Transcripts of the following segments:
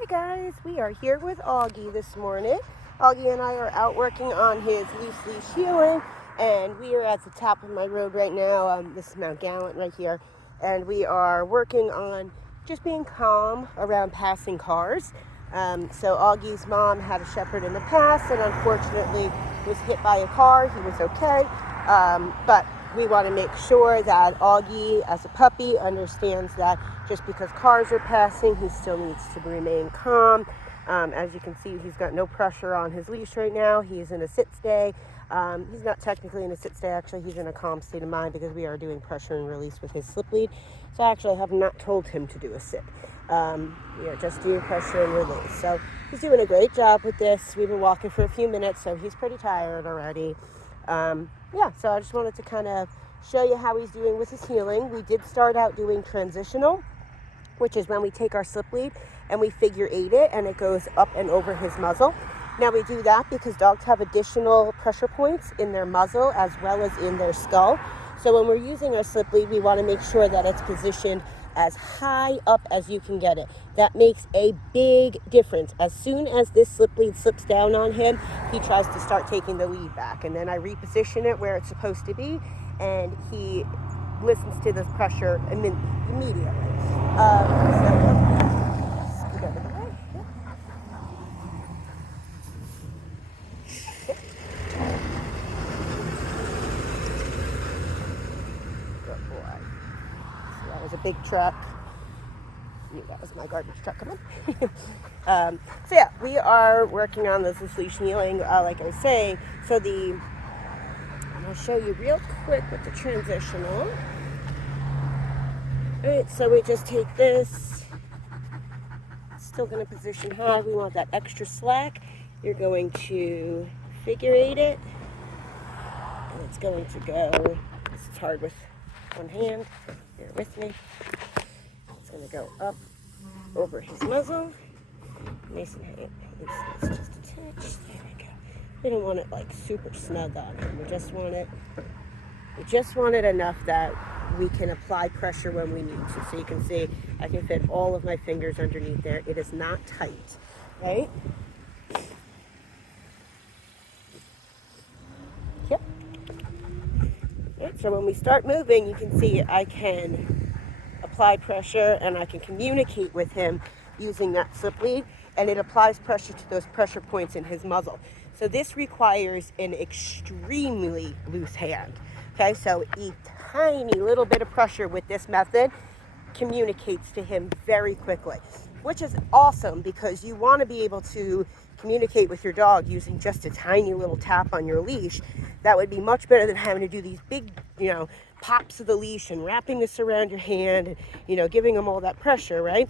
Hi guys, we are here with Augie this morning. Augie and I are out working on his leash healing, and we are at the top of my road right now. This is Mount Gallant right here, and we are working on just being calm around passing cars. So Augie's mom had a shepherd in the past and unfortunately was hit by a car. He was okay, but we want to make sure that Auggie, as a puppy, understands that just because cars are passing, he still needs to remain calm. As you can see, he's got no pressure on his leash right now. He's in a sit stay. He's not technically in a sit stay, actually. He's in a calm state of mind because we are doing pressure and release with his slip lead. So I actually have not told him to do a sit. We are just doing pressure and release. So he's doing a great job with this. We've been walking for a few minutes, so he's pretty tired already. Yeah, so I just wanted to kind of show you how he's doing with his healing. We did start out doing transitional, which is when we take our slip lead and we figure eight it and it goes up and over his muzzle. Now we do that because dogs have additional pressure points in their muzzle as well as in their skull. So when we're using our slip lead, we want to make sure that it's positioned as high up as you can get it. That makes a big difference. As soon as this slip lead slips down on him, he tries to start taking the lead back, and then I reposition it where it's supposed to be, and he listens to the pressure immediately. Scoot over the way. Good boy. So that was a big truck. I knew that was my garbage truck coming. So yeah, we are working on this leash healing, like I was saying. So I'll show you real quick with the transitional. Alright, so we just take this, still going to position high. We want that extra slack. You're going to figure eight it, and it's going to go, this is hard with one hand, bear with me. It's going to go up over his muzzle. Nice and high. It's just a touch. There we go. We don't want it like super snug on him. We just want it enough that we can apply pressure when we need to. So you can see I can fit all of my fingers underneath there. It is not tight, right? Yep. Right, so when we start moving, you can see I can apply pressure and I can communicate with him using that slip lead, and it applies pressure to those pressure points in his muzzle. So this requires an extremely loose hand. Okay, so a tiny little bit of pressure with this method communicates to him very quickly, which is awesome because you want to be able to communicate with your dog using just a tiny little tap on your leash. That would be much better than having to do these big, pops of the leash and wrapping this around your hand and, giving them all that pressure, right?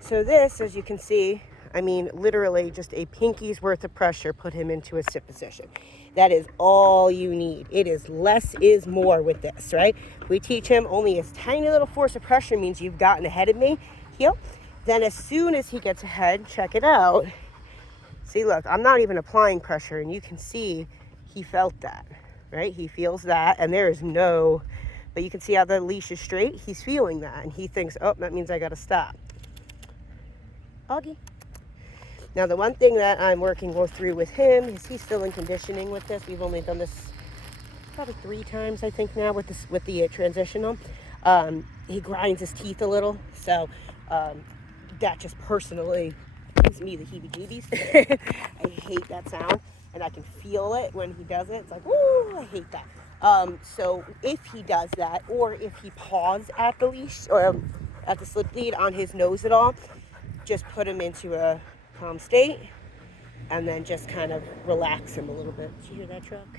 So this, as you can see, literally just a pinky's worth of pressure put him into a sit position. That is all you need. It is less is more with this, right? We teach him only a tiny little force of pressure means you've gotten ahead of me. Heel. Then as soon as he gets ahead, check it out. See, look, I'm not even applying pressure, and you can see he felt that, right? He feels that, and there is but you can see how the leash is straight. He's feeling that, and he thinks, oh, that means I got to stop. Auggie. Now, the one thing that I'm working through with him is he's still in conditioning with this. We've only done this probably 3 times, I think, now with the transitional. He grinds his teeth a little, so that just personally gives me the heebie-jeebies. I hate that sound, and I can feel it when he does it. It's like, woo, I hate that. So if he does that, or if he paws at the leash or at the slip lead on his nose at all, just put him into a calm state and then just kind of relax him a little bit. Did you hear that truck?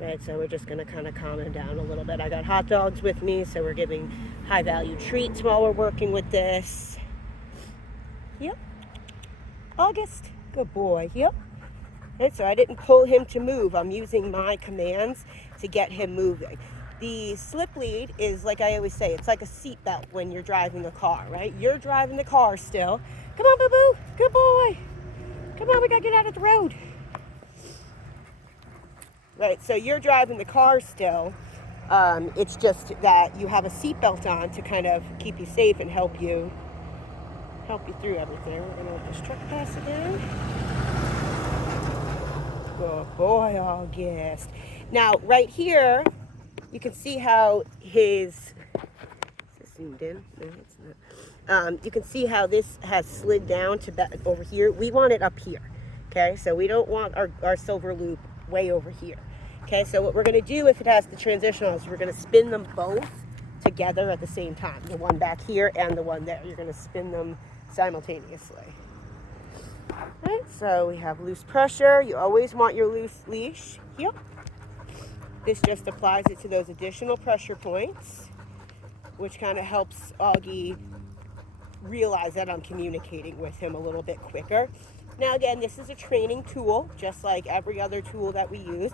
Right, so we're just going to kind of calm him down a little bit. I got hot dogs with me, so we're giving high-value treats while we're working with this. Yep. August. Good boy. Yep. And so I didn't pull him to move. I'm using my commands to get him moving. The slip lead is, like I always say, it's like a seat belt when you're driving a car, right? You're driving the car still. Come on, boo-boo. Good boy. Come on, we got to get out of the road. Right, so you're driving the car still. It's just that you have a seat belt on to kind of keep you safe and help you help you through everything. We're gonna let this truck pass again. Good boy, August. Now, right here, you can see how his, is this zoomed in? No, it's not. You can see how this has slid down to back over here. We want it up here, okay? So we don't want our silver loop way over here. Okay, so what we're gonna do if it has the transitional is we're gonna spin them both together at the same time. The one back here and the one there. You're gonna spin them simultaneously. Right, so we have loose pressure. You always want your loose leash. Yep. This just applies it to those additional pressure points, which kind of helps Auggie realize that I'm communicating with him a little bit quicker. Now again, this is a training tool, just like every other tool that we use.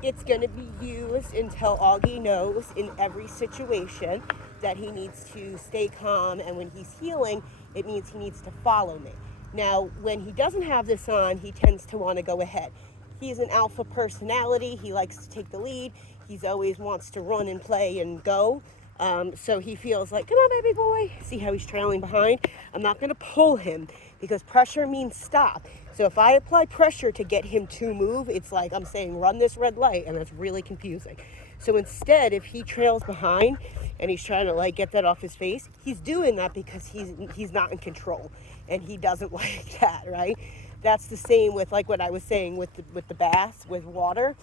It's going to be used until Auggie knows in every situation that he needs to stay calm, and when he's healing, it means he needs to follow me. Now, when he doesn't have this on, he tends to want to go ahead. He's an alpha personality. He likes to take the lead. He's always wants to run and play and go. So he feels like, come on, baby boy. See how he's trailing behind? I'm not going to pull him because pressure means stop. So if I apply pressure to get him to move, it's like I'm saying, run this red light, and that's really confusing. So instead, if he trails behind and he's trying to like get that off his face, he's doing that because he's not in control, and he doesn't like that, right? That's the same with like what I was saying with the bath, with water.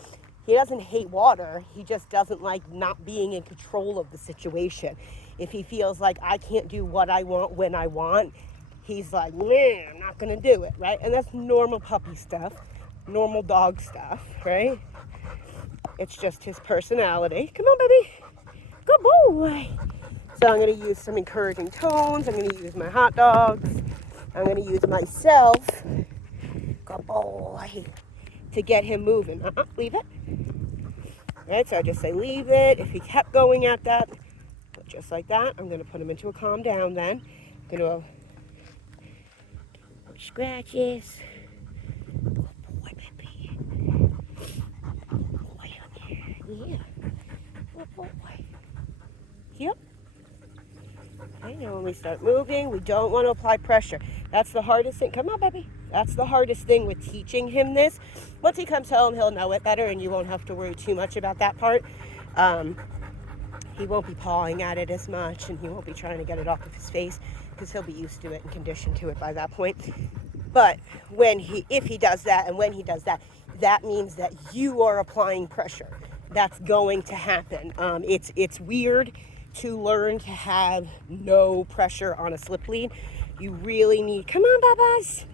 He doesn't hate water. He just doesn't like not being in control of the situation. If he feels like I can't do what I want when I want, he's like, man, I'm not gonna do it, right? And that's normal puppy stuff, normal dog stuff, right? It's just his personality. Come on, baby. Good boy. So I'm gonna use some encouraging tones. I'm gonna use my hot dogs. I'm gonna use myself. Good boy. To get him moving. Leave it. Right, so I just say leave it. If he kept going at that, just like that, I'm gonna put him into a calm down then. I'm gonna scratches. Good boy, baby. Good boy on there. Yeah. Good boy. Yep. Okay, now when we start moving, we don't want to apply pressure. That's the hardest thing. Come on, baby. That's the hardest thing with teaching him this. Once he comes home, he'll know it better, and you won't have to worry too much about that part. He won't be pawing at it as much, and he won't be trying to get it off of his face because he'll be used to it and conditioned to it by that point. But if he does that, and when he does that, that means that you are applying pressure. That's going to happen. It's weird to learn to have no pressure on a slip lead. You really need, come on, Babas.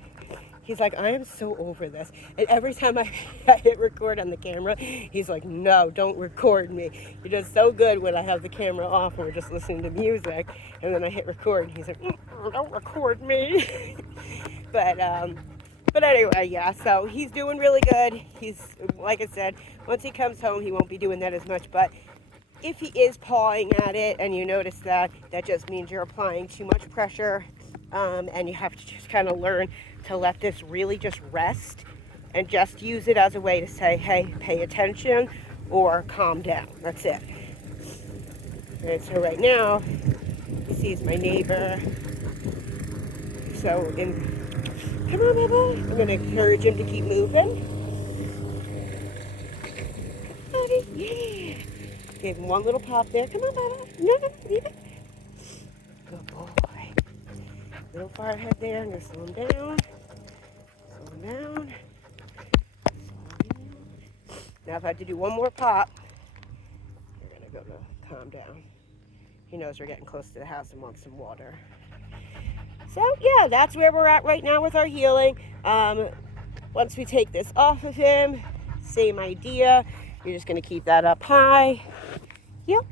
He's like, I am so over this. And every time I hit record on the camera, he's like, no, don't record me. You're just so good when I have the camera off and we're just listening to music. And then I hit record and he's like, don't record me. But anyway, yeah, so he's doing really good. He's, like I said, once he comes home, he won't be doing that as much. But if he is pawing at it and you notice that, that just means you're applying too much pressure. And you have to just kind of learn to let this really just rest and just use it as a way to say, hey, pay attention or calm down. That's it. And so right now, he sees my neighbor. So come on, baby. I'm going to encourage him to keep moving. Buddy, yeah. Gave him one little pop there. Come on, baby. No, leave it. Good boy. Little far ahead there. I'm going to slow him down. Slow him down. Now if I have to do one more pop, we're going to go to calm down. He knows we're getting close to the house and wants some water. So yeah, that's where we're at right now with our healing. Once we take this off of him, same idea. You're just going to keep that up high. Yep.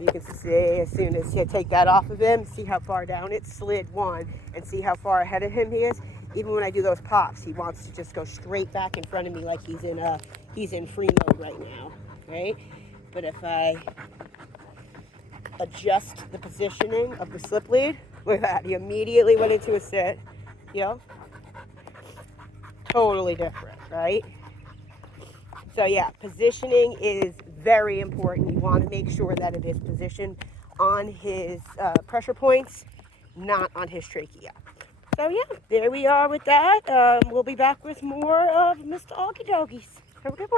You can see as soon as you take that off of him, see how far down it slid, one, and see how far ahead of him he is. Even when I do those pops, he wants to just go straight back in front of me like he's in free mode right now, right? But if I adjust the positioning of the slip lead, look at that, he immediately went into a sit, you know? Totally different, right? So yeah, positioning is very important. You want to make sure that it is positioned on his pressure points, not on his trachea. So yeah, there we are with that. We'll be back with more of Mr. Auggie Doggies. Have a good one.